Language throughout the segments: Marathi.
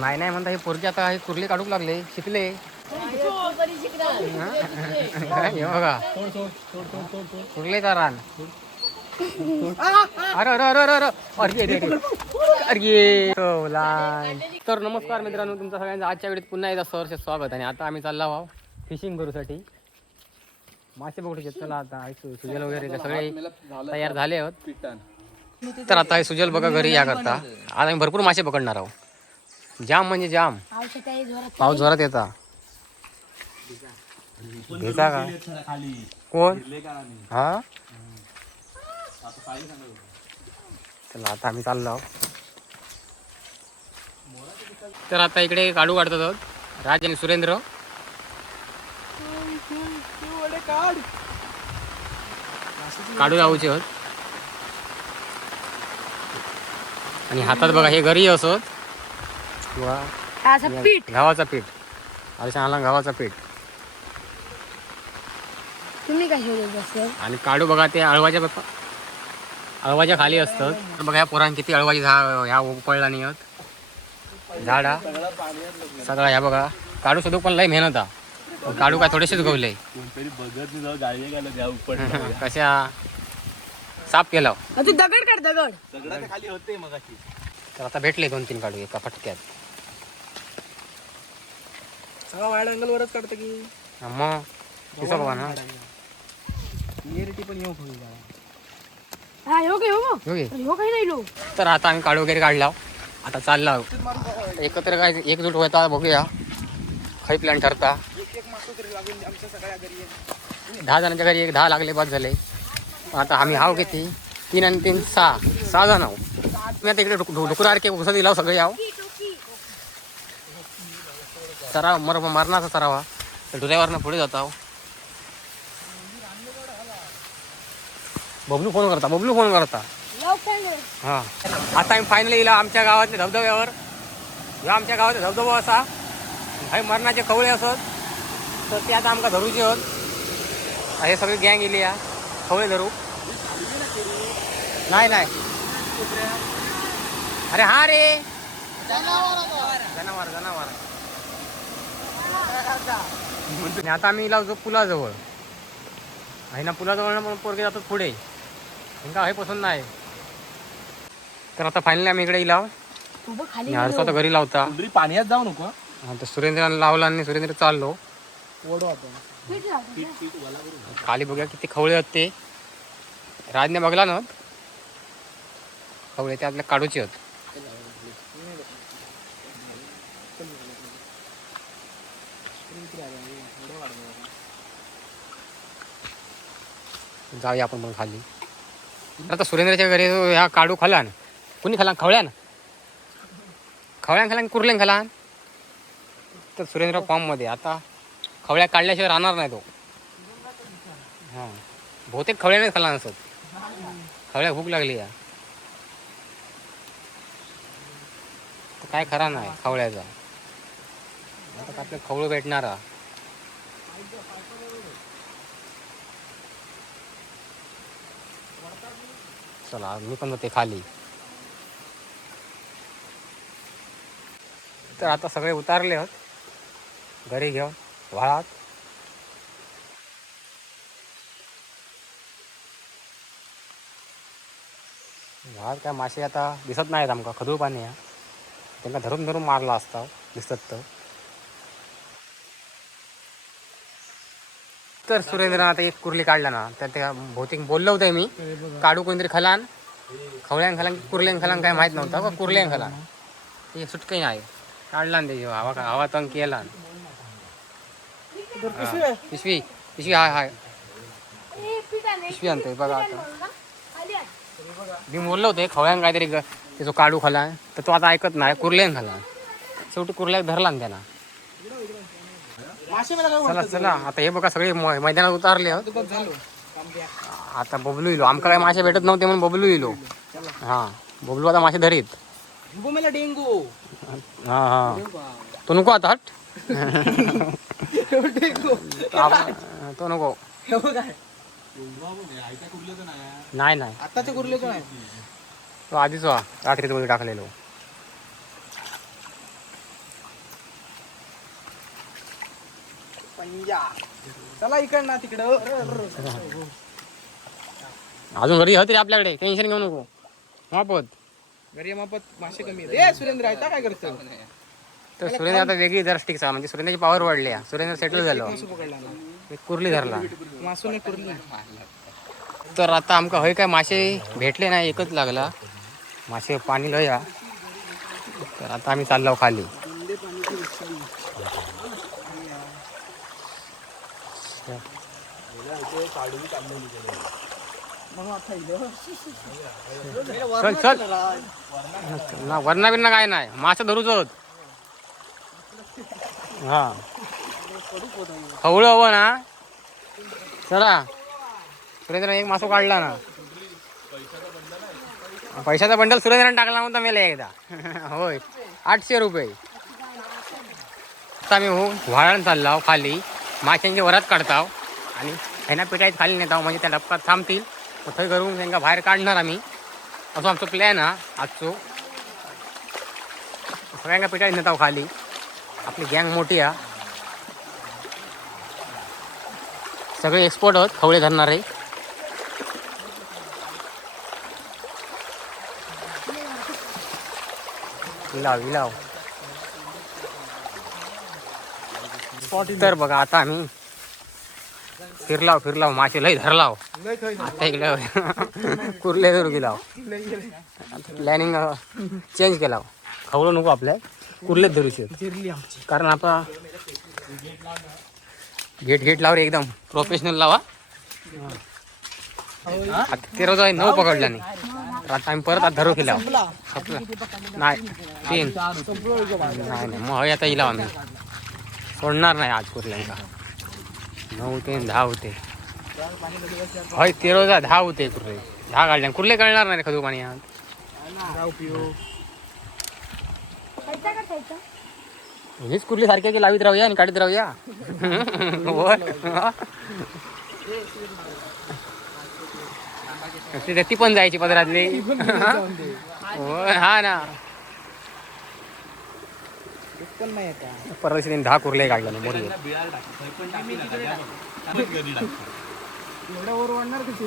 नाही नाही म्हणता हे पोरगी आता हे कुर्ली काढूक लागले शिकले. हे बघा कुर्ले का रान. अरे अरे अरे अरे अरे अरे अरे. तर नमस्कार मित्रांनो, तुमचं सगळ्यांचं आजच्या वेळेत पुन्हा एकदा सहर्ष स्वागत. आणि आता आम्ही चाललो आहोत फिशिंग करूसाठी, मासे पकडू. चला आता सुजल वगैरे सगळे तयार झाले आहोत. तर आता हे सुजल बघा घरी या करता. आज आम्ही भरपूर मासे पकडणार आहोत. जाम म्हणजे जाम पाऊस जोरात येता. भेटा का कोण हा. चला आता आम्ही चाललो आहोत. तर आता इकडे काढू काढतात आहोत राज आणि सुरेंद्र. काढू लावूचे आहोत. आणि हातात बघा हे घरी असत पीठ, गव्हाचा पीठ. अरे सांगला गव्हाचा पीठ. तुम्ही काय शोधत. आणि काढू बघा ते अळवाच्या खाली असतात. तर बघा ह्या पोरांनी किती अळवाची ह्या उपळला नाही आहेत झाडा सगळा. ह्या बघा काढू सुद्धा पण लय मेहनत हा. काढू काय थोडेसेच गवले कशा साफ केला. दगड काढ दगड खाली होते मगाशी. तर आता भेटले 2-3 काढू एका फटक्यात. सगळा वाईड अँगल वरच काढतं की मग दिसो बघा ना. पण येऊ तर आता आम्ही काढू वगैरे काढला. आता चालला एकत्र काय एकजूट होता. बघूया काही प्लॅन ठरता. 10 जणांच्या घरी 10 लागले बाद झाले. आता आम्ही हाव किती 3 आणि 3 6 जण आहो. मी आता इकडे डुकरारखे उसं दिला सगळे याव. सराव मारण्याचा सरावा. ड्रायव्हरनं पुढे जाता. बबलू फोन करता. हा आता आम्ही फायनली येला आमच्या गावातल्या धबधब्यावर. ह्या आमच्या गावातला धबधबा असा काही मरणाचे कवळे असत. तर ते आता आमका धरूचे होत. हे सगळी गँग येली या खवळे धरू. नाही अरे हा रे जनावर. आणि आता आम्ही लावतो पुलाजवळ आहे ना. पुलाजवळ ना पोरगे जातात पुढे. ఇంకా हे पसंत नाही. तर आता फायनली आम्ही इकडे लाव स्वतः घरी लावता. पाण्यात जाऊ नको. आता सुरेंद्राने लावला आणि सुरेंद्र चाललो खाली. बघूया किती खवळे आहेत ते. राजने बघला ना खवळे ते आपल्या काढूचे आहेत. जाऊया आपण मग खाली. आता सुरेंद्रच्या घरी ह्या काढू खाला ना. कुणी खाला खवळ्यान खाला कुर्ल्यान खाला. तर सुरेंद्र फॉर्ममध्ये आता खवळ्या काढल्याशिवाय राहणार नाही तो. हां बहुतेक खवळ्यानेच खाला नसत. खवळ्या भूक लागली या. तर काय खरा नाही खवळ्याचा. आता आपल्या खवळू भेटणारा. चला मी पण ते खाली. तर आता सगळे उतारले आहेत घरी घेऊन व्हाळात. व्हाळात काय मासे आता दिसत नाहीत आमका. खदूळ पाणी आहे. त्यांना धरून मारला असता दिसत. तर सुरेंद्रनं आता एक कुर्ली काढला ना. तर त्या बहुतेक बोललो होतं मी काढू कोणतरी खलान खवळ्यान खालान की कुर्ल्यान खालान काय माहीत नव्हतं. का कुर्ल्यान खालान ते सुटकही नाही. काढला ना त्याची हवा तंग केला. पिशवी हाय पिशवी आणतोय बघा. आता मी बोललो होते खवळ्यान काहीतरी त्याचं काढू खाला. तर तो आता ऐकत नाही. कुर्ल्यान खाला. शेवटी कुर्ल्याक धरला ना त्याला. चला आता हे बघा सगळे मैदानात उतारले. आता बबलू येलो. आमका काय मासे भेटत नव्हते म्हणून बबलू येलो. हा बबलू आता मासे धरीत. डेंगू हा तो नको आता हट. तो नको. नाही आताच्या कुर्लेचं नाही. तो आधीच रात्रीत वगैरे टाकलेलो. पंजा चला इकड ना तिकडं अजून घरी होती रे आपल्याकडे, टेन्शन घेऊ नको. मापत घरी मापत मासे कमी आहेत. सुरेंद्र आहे काय करतो तर सुरेंद्र आता वेगळी जरा स्टिकचा, म्हणजे सुरेंद्रची पॉवर वाढली आहे. सुरेंद्र सेटल झालो, पकडला ना एक कुर्ली धरला. मासू नाही कुरली. तर आता आमका हय काय मासे भेटले नाही, एकच लागला मासे. पाणी लय हा. तर आता आम्ही चाललो खाली. चल चल ना, वरना बिरना काय नाही, मासे धरूच होत. हा खवळं हवं ना. चला सुरेंद्र एक मासो काढला ना. पैशाचा बंडल सुरेंद्राने टाकला म्हणता मेला एकदा. होय 800 रुपये. आता आम्ही व्हाळण चाललो खाली, माशांची वरात काढताव आणि ह्यांना पिठायत खाली नेताव, म्हणजे त्या डबकात थांबतील. थंय करून त्यांना बाहेर काढणार आम्ही. असं आमचं प्लॅन हा आजचो. सगळ्यांना पिठायत नेताव खाली. आपली गँग मोठी आहे, सगळे एक्सपर्ट आहोत खवळे धरणारे. विलाव तर बघा आता आम्ही फिरलाव मासे लय धरलाव. आता इकडे कुर्ले धरू गेलाव. प्लॅनिंग चेंज केला, खवळं नको आपल्या कुर्लेच धरू शकत. कारण आता गेट लाव रे, एकदम प्रोफेशनल लावा. ते रोज नऊ पकडला नाही. आता आम्ही परत धरू केला नाही. 3 नाही मग आता इला आम्ही सोडणार नाही आज कुर्ल्यांका. 9 ते 10 होते. होय 13 10 होते कुर्ले. 10 काढल्या. कुर्ले कळणार नाही खदू पाणी आज. हीच कुर्ली सारख्या लावीत राहूया आणि काढत राहूया. ती पण जायची पदरातली. होय हा ना. परत 10 कुर्ले काढला ना मोरी. एवढ्या वर वाढणार कशी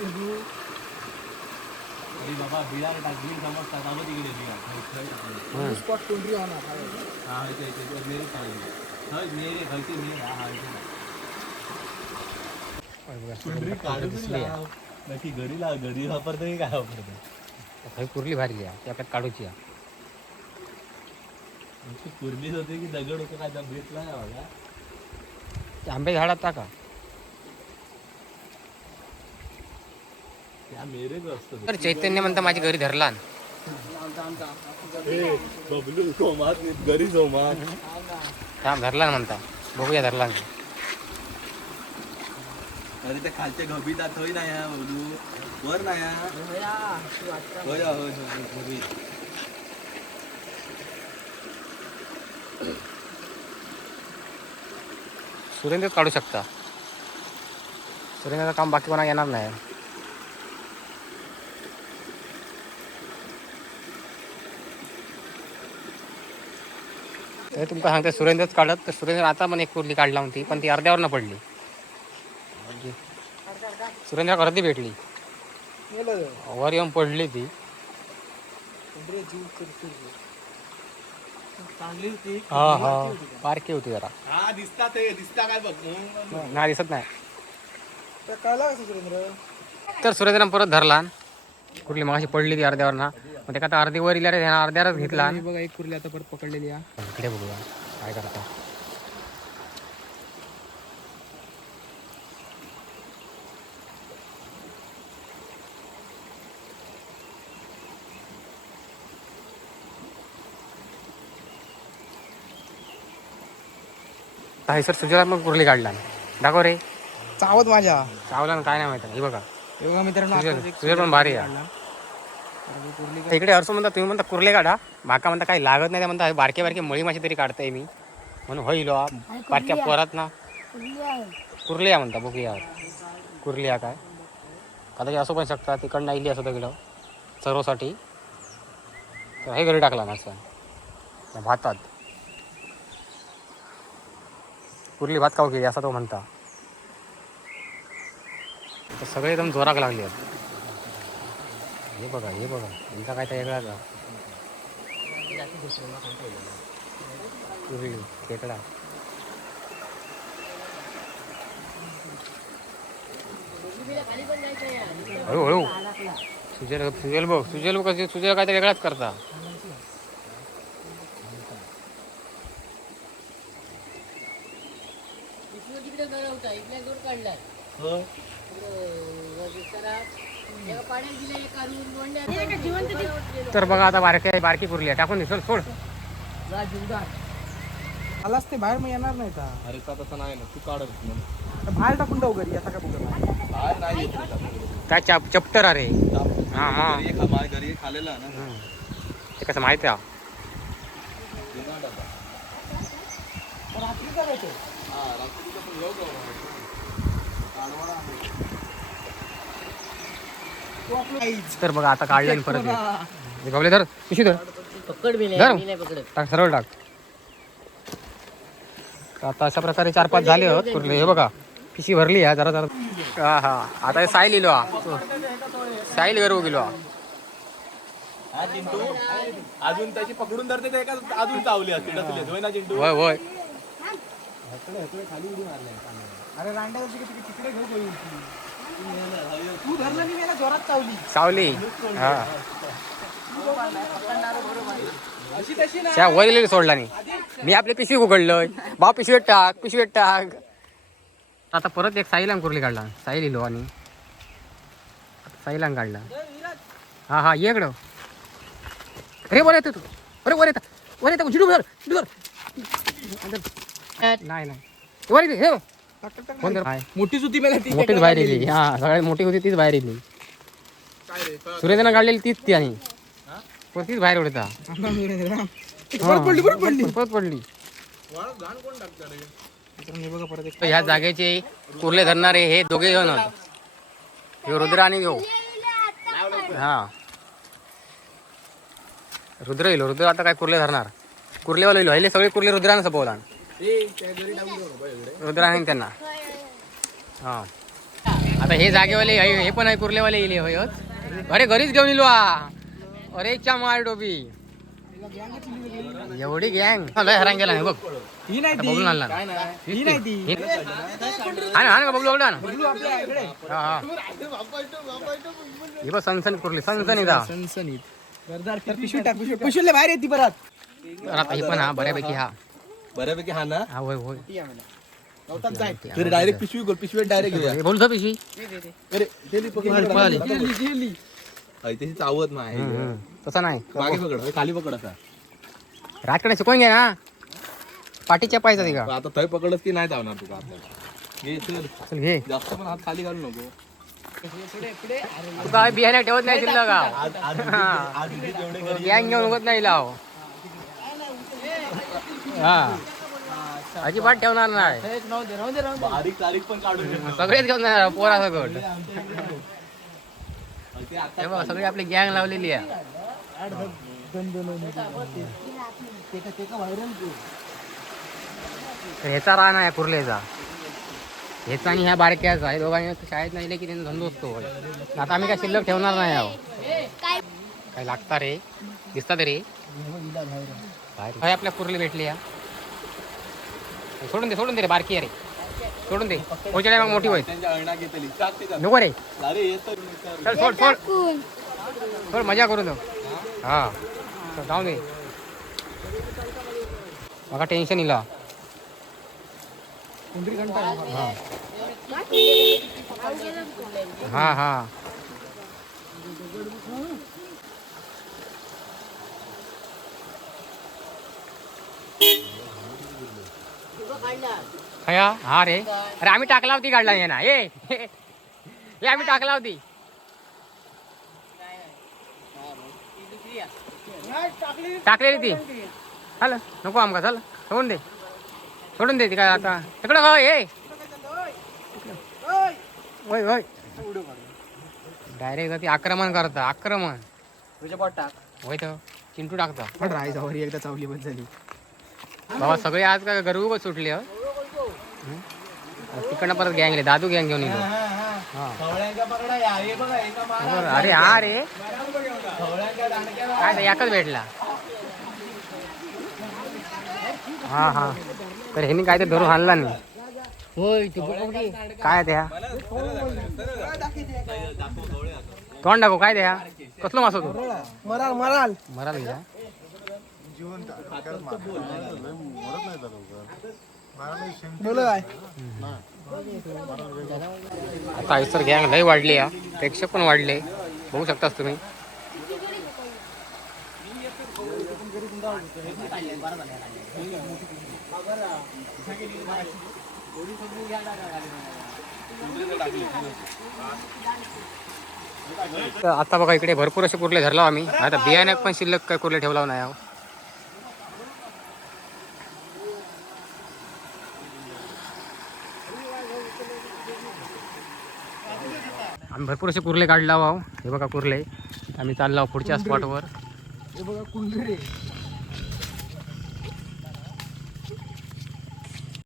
स्पॉट कोणतरी होणार. घरी वापरतो की काय वापरतो. कुर्ली भारी आहे, त्याच्यात काढूची आहे. कुर्लीच होते की दगड होतो काय भेटला नाही बघा. आंबे झाडात टाका. त्या मेरेच असतो. तर चैतन्य म्हणता माझ्या घरी धरला. बबलू जोमात घरी जोमात थांब धरला म्हणता, बघूया धरला. अरे त्या खालच्या गबीतात होई नाही बबलू, वर नाही. सुरेंद्रच काढू शकता. सुरेंद्रचं काम बाकी कोणा येणार नाही. ते तुमका सांगते सुरेंद्रच काढत. तर सुरेंद्र आता पण एक कुर्ली काढला होती, पण ती अर्ध्यावर न पडली. सुरेंद्र अर्धी भेटली, वर येऊन पडली ती. हा हा बारकी होती जरा. दिसता काय बघ नाही दिसत नाही. कळला कसं सुरेंद्र. तर सुरेंद्र परत धरला कुर्ली. मगाशी पडली ती अर्ध्यावर ना, मग ते आता अर्धी वर इल्या रे, ह्यानं अर्ध्यावरच घेतला. बघा एक कुर्ली आता परत पकडलेली आहे. इकडे बघूया काय करता. सर सुजला मग कुर्ली काढला. दाखव रे. चावत माझ्या चावला ना, काय नाही माहिती. हे बघा बघा मित्रांनो, सुजल पण भारी आहे. इकडे अर्सो म्हणता, तुम्ही म्हणता कुर्ले काढा. भाका म्हणता काही लागत नाही, म्हणता बारके बारके मळी माशी तरी काढताय मी म्हणून. होईल बारक्या पोरात ना कुर्लिया म्हणता. बघूया कुर्लिया काय कदाचित असू पण शकता. तिकडनं इली असं गेलं सर्वसाठी. तर हे घरी टाकला ना भातात. कुर्ली भात खाऊ केली असा तो म्हणता. तर सगळे एकदम जोराक लागले आहेत. हे बघा यांचा काय तर वेगळाच आहे. कुर्ली खेकडा हळूहळू सुजल बघ कशी सुजल काय तर वेगळाच करता. तर बघा आता बारकी कुर्ली आहे टाकून सोड सोड. आलाच ते बाहेर मग येणार नाही का? अरे का तसं नाही ना, तू काढत बाहेर टाकून जाऊ घरी आता काय बघू. बाहेर नाही येत रे. काय चप्टर अरे. हा हा घरी खाल्लेला ना. ते कसं माहिती आहे. रात्री करायचं. तर बघा आता काढलं परत गवले धर पिशवी धर धर टाक सरळ टाक. आता अशा प्रकारे 4-5 झाले आहोत कुर्ले. हे बघा पिशवी भरली आहे जरा. हा हा आता हे साई लिहिलो साई करू गेलो. अजून त्याची पकडून धरते ते एका अजून चावली असते होय ना चिंटू. होय होय अरे रांड्यावरची तिकडे घेऊ गई. तू धरलं नाही मला जोरात चावली. सावली हा अशी तशी ना. त्या वरलेली सोडला नाही. मी आपली पिशवी उघडलोय. भाव पिशवीत टाक. आता परत एक साईलांग कुर्ली काढला. साई लिहिलो आणि साईलांग काढला. हा हा ये इकडं. अरे वर येतो तू. अरे वर येता झिडू धर. नाही वर येते. हे कोण धर? मोठीच होती मला ती. मोठीच बाहेर येली. हा सगळ्यात मोठी होती तीच बाहेर येली. सुरेंद्रनं काढलेली तीच आणि तीच बाहेर उडता. परत पडली. ह्या जागेचे कुर्ले धरणारे हे दोघे जण आहेत. ह्यो रुद्र आणि ह्यो. हा रुद्र आता काय कुर्ले धरणार. कुर्लेवाला येलो हिले सगळे कुर्ले रुद्रानं सपवला. रुद्राने त्यांना. हा आता हे जागेवाले हे पण आहे कुर्लेवाले येले होय. अरे घरीच घेऊन येलो. अरे च्या मार डोबी एवढी गँग लय हरांग गेला नाही बघ. ही नाही ती. बघून आणला ही नाही ती. हा ना बघू ना. हा हा हे बघ सनसनीत कुर्ली सनसनीत. पिशवीला बाहेर येते परत. आता हे पण हा बऱ्यापैकी बऱ्यापैकी हा ना. हा होय तरी डायरेक्ट पिशवी डायरेक्ट घेऊया. बोलतो पिशवी अरे गेली पळाली. त्याची चावत नाही. तसा नाही मागे पकड खाली पकड असा. राजकडे शिकवून घ्या ना. पाठीच्या पायचा तिका आता थंय पकडत की नाही धावणार तुका आता. घे चल घे. जास्त पण हात खाली घालू नको. काय बियाणे ठेवत नाही शिल्लक गँग घेऊन उगत नाही लाव. हा अजिबात ठेवणार नाही. बारीक तारीख पण काढू शकतो. सगळेच घेऊन जाणार पोरा सगळं. हे बघा सगळी आपली गँग लावलेली आहे. ह्याचा रान आहे कुर्लेचा. ह्याचा आणि ह्या बारक्याचा आहे. दोघांनी शाळेत नाही की त्यांचा धंदो असतो. आता आम्ही काय शिल्लक ठेवणार नाही आहो. काय लागता रे दिसतात रे बाहेर. आपल्या कुर्ली भेटली या. सोडून दे रे बारकी रे. सोडून दे पोहोचल्या मग मोठी होईल. नको रे चल सोड मजा करू दो. हा जाऊ दे बघा टेन्शन इला. हा हा खया हा रे. अरे आम्ही टाकला होती काढला ये ना. हे आम्ही टाकला होती. टाकलेली ती. चाल नको आमका. चल सोडून दे ती काय आता तिकडं हो. ये होय डायरेक्ट ती आक्रमण करता. होय तर चिंटू टाकता. एकदा चावली बंद झाली. बाबा सगळे आज काय गरबू सुटले. तिकडनं परत गँग दादू गँग घेऊन येतो खवळ्यांका पकडा या हे बघा एका मारा अरे हा रे खवळ्यांका दांडक्याला काय ते एकच भेटला हा हा तर ह्यानी काय ते धरून आणला नाही होय काय ते हा तोंड दाखव काय ते हा कसलो मासो तू मराल मराल मराल घ्या बोल काय आता आयसर गँग लय वाढली या प्रेक्षक पण वाढले बघू शकतास तुम्ही तर आता बघा इकडे भरपूर असे कुर्ले धरलो आम्ही आता बियाण्यात पण शिल्लक काय कुर्ले ठेवला नाही आहो आम्ही भरपूर असे कुर्ले काढला आहो हे बघा कुर्ले आम्ही चाललो आहोत पुढच्या स्पॉटवर हे बघा कुंडरे